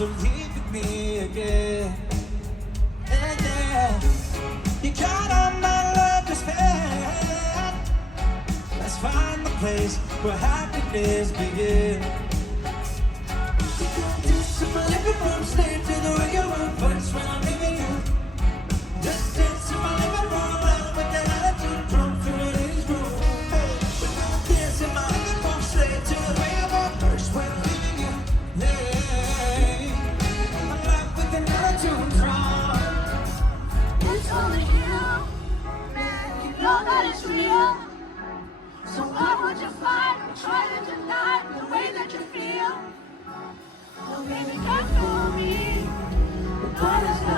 so leave with me again. Yeah, yeah. You count on my love to spend. Let's find the place where happiness begins. Dance in my living room, slave to the way you move. First when I'm leaving you. Just dance in my living room, and with that attitude, drunk through today's room. Hey, we're gonna dance in my living room, slave to the way you move. First when I'm leaving you. Hey, my life with an attitude, drunk. It's only you, man. You know that it's real. So why would you fight or try to deny the way that you feel? Well, baby, can't fool me. But it's the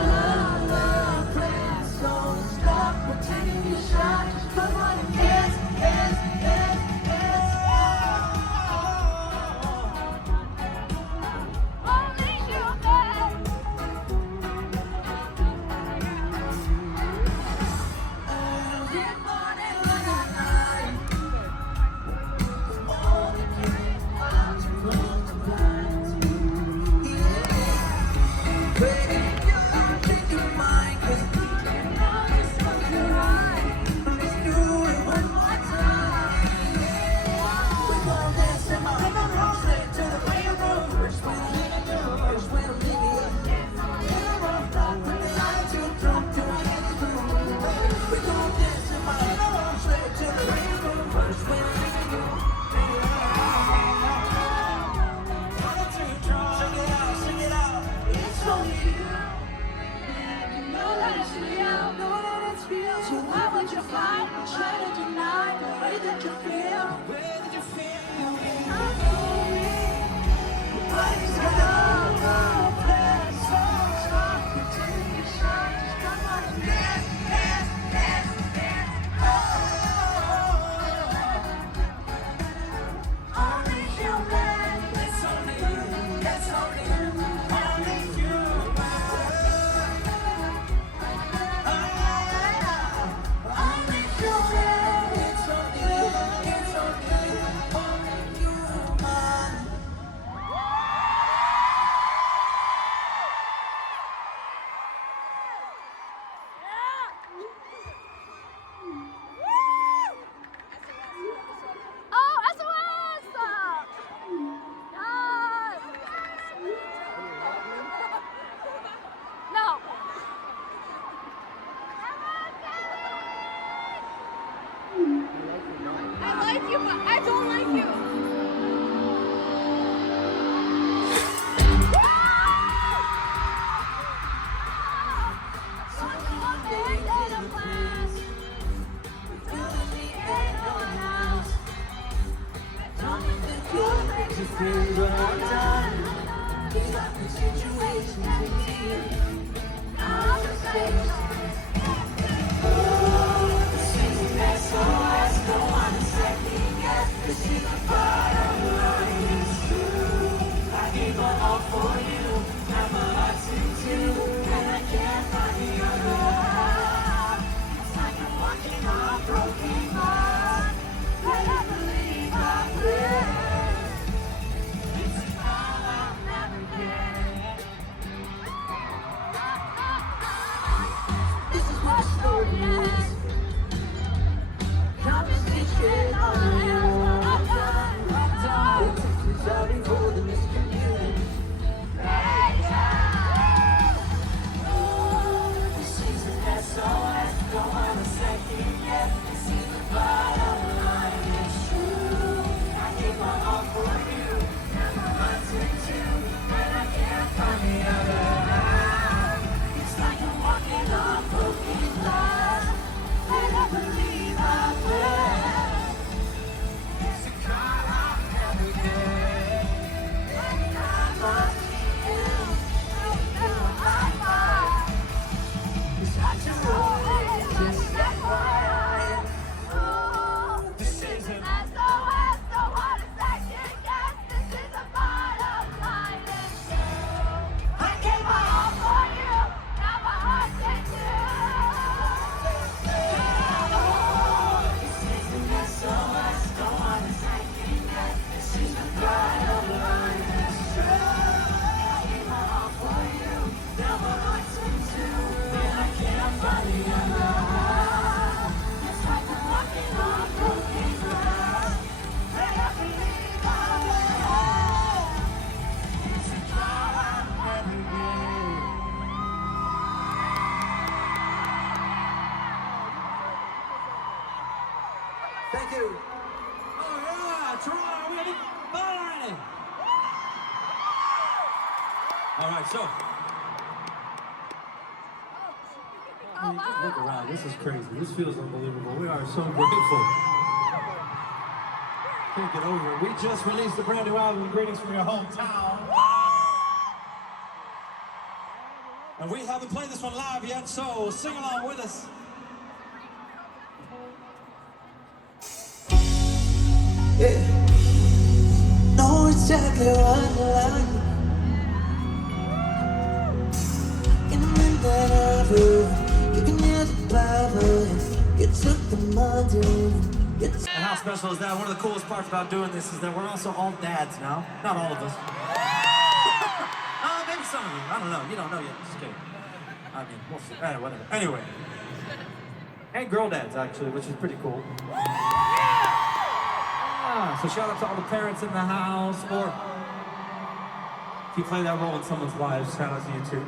love, playing so stop pretending you're shy. Just come on and dance, dance, dance, dance. Only you, man. Early morning when I lie, only dream how to roll the blind. Baby, you're changing your mind, 'cause you know it's something right. Let's do it one more time. We're gonna dance in my living room, straight to the way you move. First when I'm leaving you, first when I'm leaving you. In a rough rock with the attitude, drunk to my hands room. We're gonna dance in my living room, straight to the way you move. First when I'm leaving you. Attitude, drunk. Sing it out, sing it out. It's only you, man. You know that it's real. Know that it's real. So why would you fight or try to deny the way that you feel? Where did you feel? Not for me. But it's the love, playing so stop pretending you're shy. Just come on and dance, dance, dance, dance. Only you, man. It's only you, it's only you, only you, Only you, man. it's only you, it's only you, only you, man. Oh, SOS! No. I like you, but I don't like you. Things one more time. These are the situations we need. SOS, don't want to second guess. This is the bottom line. It's true. I gave my all for you. Now my heart's in two, and I can't find the other half. It's like I'm walking on a broken heart, but I believe I will. It's all I'll never get. This is what the story is. Conversation on the you. Oh yeah, Toronto, we fine. All right, so. Look around, this is crazy. This feels unbelievable. We are so grateful. Can't get over it. We just released a brand new album, Greetings from Your Hometown. And we haven't played this one live yet, so sing along with us. Yeah. Know exactly what I like. In the midnight hour, you can hear the Bible. You took the Monday. And how special is that? One of the coolest parts about doing this is that we're also all dads now. Not all of us. Maybe some of you. I don't know. You don't know yet. Just kidding. I mean, we'll see. Whatever. Anyway. And girl dads, actually, which is pretty cool. So shout out to all the parents in the house, or if you play that role in someone's lives, shout out to you too.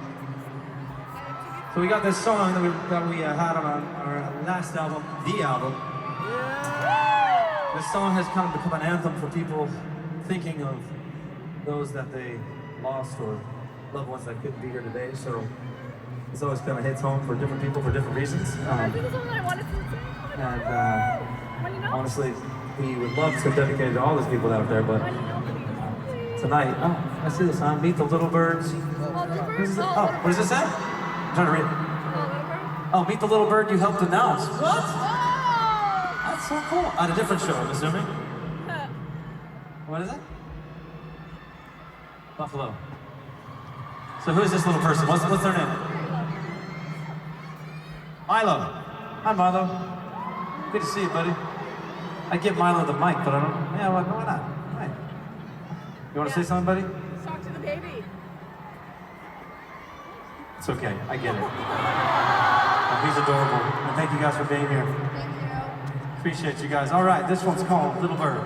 So we got this song that we had on our last album, The Album. This song has kind of become an anthem for people thinking of those that they lost or loved ones that couldn't be here today. So it's always kind of hits home for different people for different reasons. Honestly, we would love to dedicate it to all those people out there, but tonight, I see the sign, Meet the Little Birds. What does it say? I'm trying to read it. Oh, Meet the Little Bird you helped announce. What? That's so cool. At a different show, I'm assuming. What is it? Buffalo. So who is this little person? What's their name? Milo. Hi, Milo. Good to see you, buddy. I give Milo the mic, but I don't. Yeah, why not? Hi. You want to say something, buddy? Talk to the baby. It's okay. I get it. He's adorable. And thank you guys for being here. Thank you. Appreciate you guys. All right, this one's called Little Bird.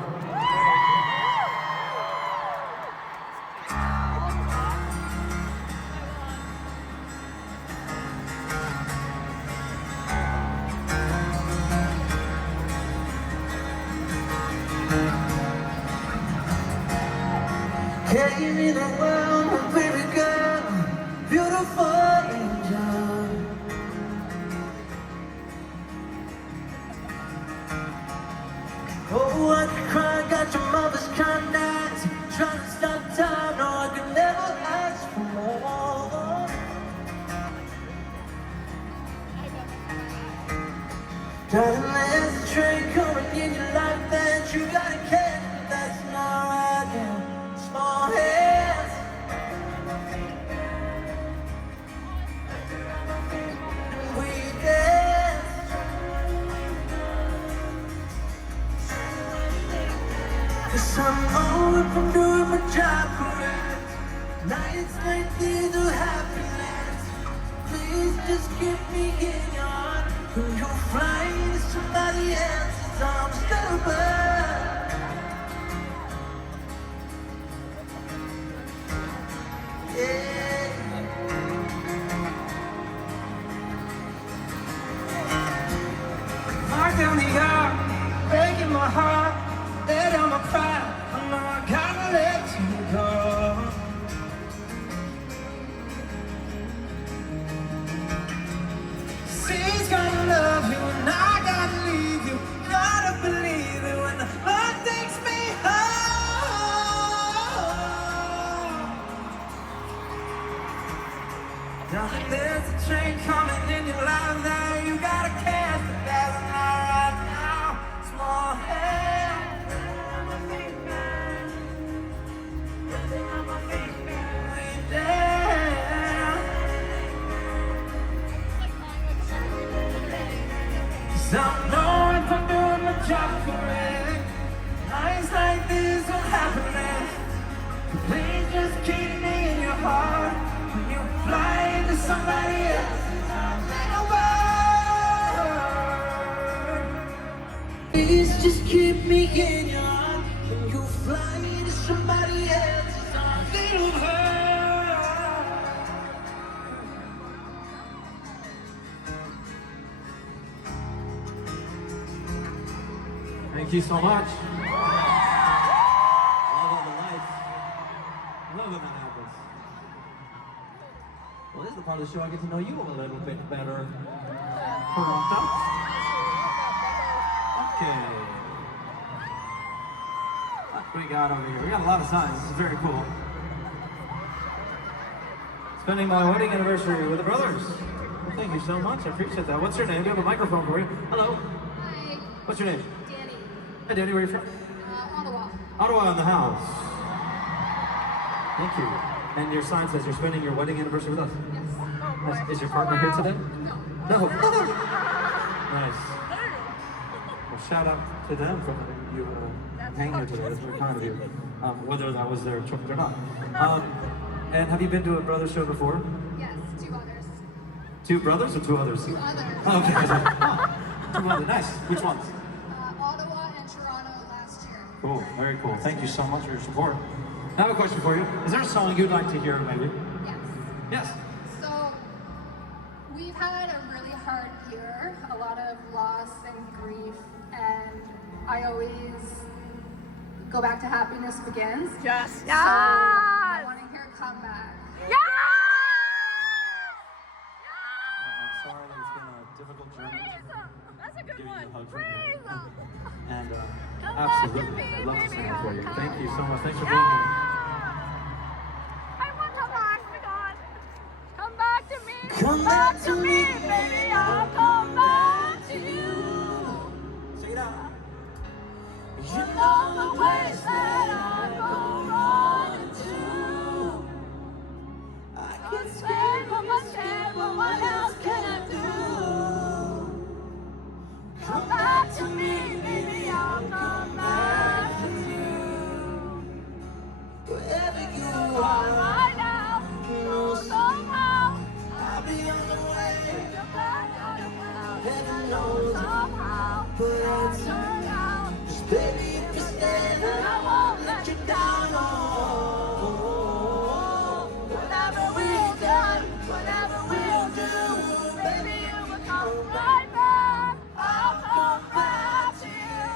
Came in the world, my baby girl, beautiful angel. Oh, I could cry, got your mother's kind eyes. Trying to stop time, no, I could never ask for more. Darling, there's a train coming in your life that you gotta catch, but that's not right now. Small hands, and we dance. Cause I'm always from doing my job correct. Nights like these are happiness. Please just keep me in your heart. When you're flying to somebody else's arms, little bird. Mark down the yard, breaking my heart, lay down my pride. I know I gotta let you go. She's gonna love you and I gotta leave you. Gotta believe it when the heart takes me home. Now there's a train coming in your life that you gotta catch, but that's not right now. Small hand, we dance. 'Cause I know if I'm doing my job correct, nights like this will happen. Please just keep me in your heart when you fly into somebody else's arms. Please just keep me in your heart when you fly into somebody else's arms. Little bird. Thank Thank you so much. Love all the lights. Love when that happens. Well, this is the part of the show I get to know you a little bit better. Toronto. Okay. What do we got over here? We got a lot of signs. This is very cool. Spending my wedding anniversary with the brothers. Well, thank you so much. I appreciate that. What's your name? Do you have a microphone for you? Hello. Hi, What's your name? Danny. Hi, Danny. Where are you from? Ottawa. Ottawa in the house. Thank you. And your sign says you're spending your wedding anniversary with us. Yes. Is your partner here today? No. No. Nice. Well, shout out to them for letting you hang here today. That's very kind of you. Whether that was their choice or not. And have you been to a brothers show before? Yes, 2 others. 2 brothers or 2 others? 2 others. Oh, okay. Oh, 2 others. Nice. Which ones? Ottawa and Toronto last year. Cool. Very cool. Thank you so much for your support. I have a question for you. Is there a song you'd like to hear, maybe? Yes. Yes. So, we've had a really hard year, a lot of loss and grief, and I always go back to Happiness Begins. Yes. So, I want to hear Comeback. I'm sorry that it's been a difficult journey. That's a good Giving you one. a hug from here. And absolutely, I'd love to sing it for you. Thank you so much. Thanks for being here. I want to come back, my God. Come back to me. Come back to me, baby. I'll come back to you. Sing it out. You know the ways that I go running to. I can stand for my stand, but what else can I do? Come back to me, baby. I'll come back to you. wherever you Right are. now, somehow, I'll be on the way. you're back on the ground. Heaven knows, Somehow, but I'll it's turn out. just baby if you stay, then I won't let you down. Oh, Whatever we've done, whatever we'll do, baby, you will come right back. I'll come back to you.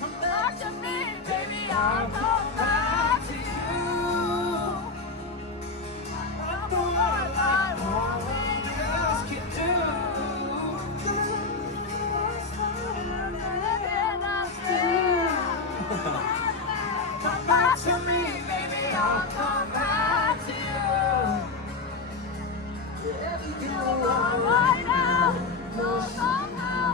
Come back to me, baby, I'll come back to you. I'll do what I want, baby, else can do. Come back to me, baby, I'll come back to you. wherever you You are. are right now, no somehow.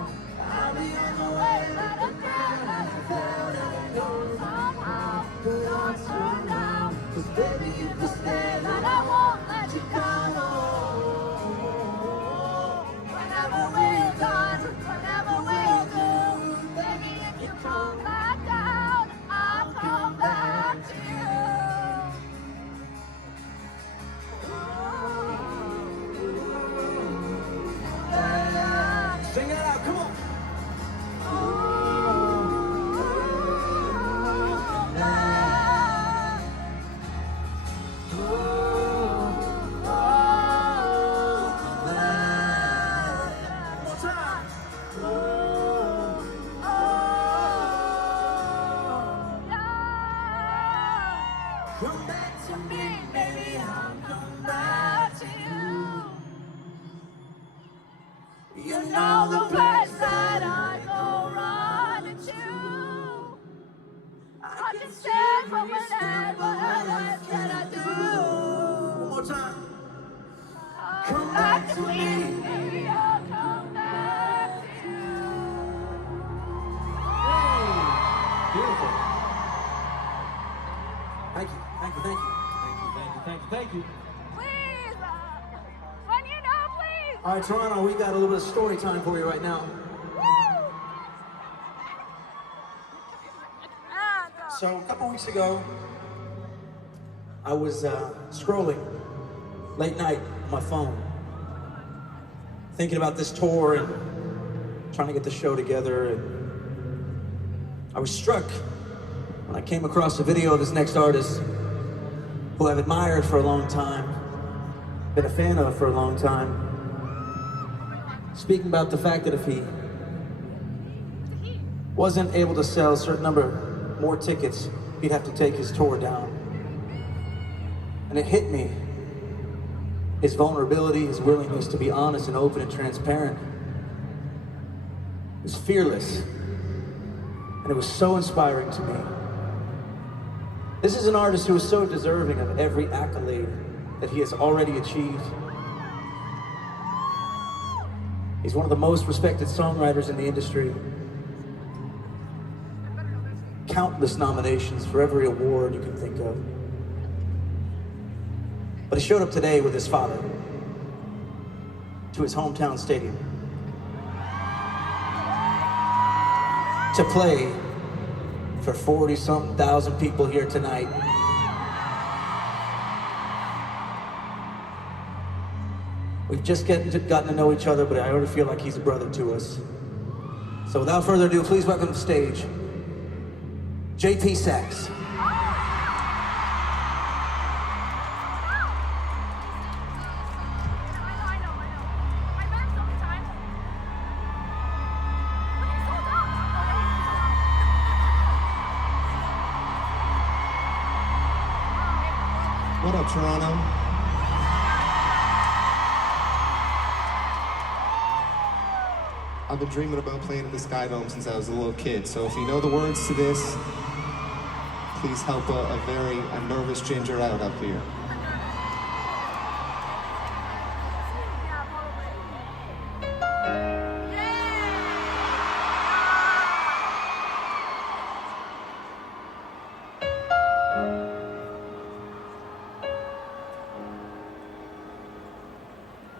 I'll be on the way. Let it down, let it down, let it go somehow. Don't turn down, Cause baby if you stay, and I won't let you down. oh, Whenever we're done, whenever we'll do, baby, if you come back down, I'll come back to you. sing it out, come on. One time. Come back to me, baby, I'll come back to you. You know the place that I go running to. I can stand from an end, but what else can I do? One more time. Come back to me, baby, I'll come back to you. Beautiful. Thank you, thank you, thank you. Thank you, thank you, thank you, thank you. Please, when you know, please. All right, Toronto, we got a little bit of story time for you right now. Woo! So a couple weeks ago, I was scrolling late night on my phone, thinking about this tour and trying to get the show together. And I was struck when I came across a video of this next artist who I've admired for a long time, been a fan of for a long time, speaking about the fact that if he wasn't able to sell a certain number more tickets, he'd have to take his tour down. And it hit me. His vulnerability, his willingness to be honest and open and transparent. It was fearless. And it was so inspiring to me. This is an artist who is so deserving of every accolade that he has already achieved. He's one of the most respected songwriters in the industry. Countless nominations for every award you can think of. But he showed up today with his father to his hometown stadium to play for 40-something thousand people here tonight. We've just gotten to know each other, but I already feel like he's a brother to us. So without further ado, please welcome to the stage, JP Saxe. What up, Toronto? I've been dreaming about playing in the Sky Dome since I was a little kid, so if you know the words to this, please help a nervous ginger out up here.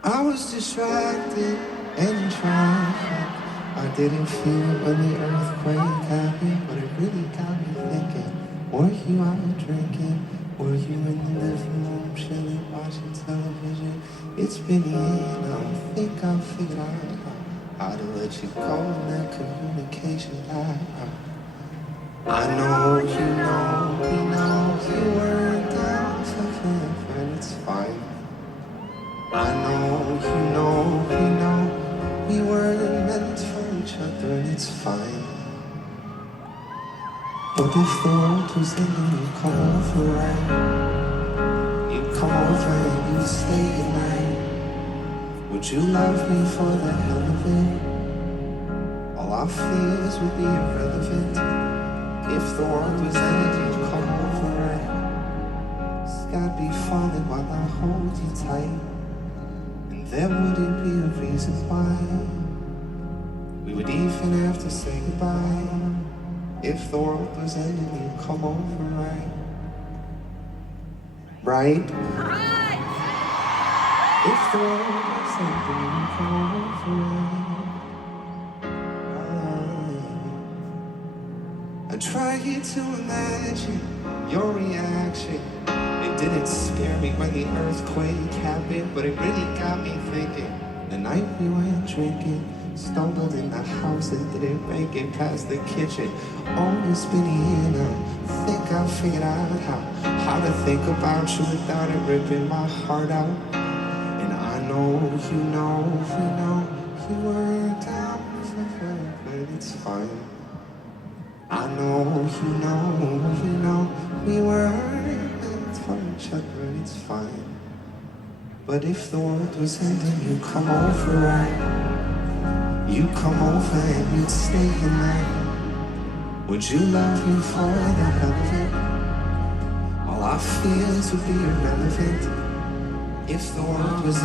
I was distracted and trying. I didn't feel it when the earthquake happened, but it really got me thinking. Were you out drinking? Were you in the living room chilling, watching television? It's been a year now. I think I figured out how to let you go in that communication line. I know you know, we know you weren't down for forever, and it's fine. I know you know, we know we weren't meant for each other, and it's fine. But if the world was ending, you'd come over, right? You'd come over and you'd stay at night. Would you love me for the hell of it? All our fears would be irrelevant. If the world was ending, you'd come over, right? Sky'd be falling while I hold you tight. There wouldn't be a reason why we would even have to say goodbye. If the world was ending, you'd come over, right? Right? If the world was ending, you'd come over, right? I tried to imagine your reaction. It didn't scare me when the earthquake happened, but it really got me thinking. The night we went drinking, stumbled in the house and didn't make it past the kitchen. Oh, it's been a year now. Think I figured out how to think about you without it ripping my heart out. And I know you know, we know you weren't down for her, but it's fine. I know you know, we know we weren't for each other, and it's fine. But if the world was ending, you come over, right? You come over and you'd stay the night. Would you love me for the hell of it? All our fears would be irrelevant. If the world was ending.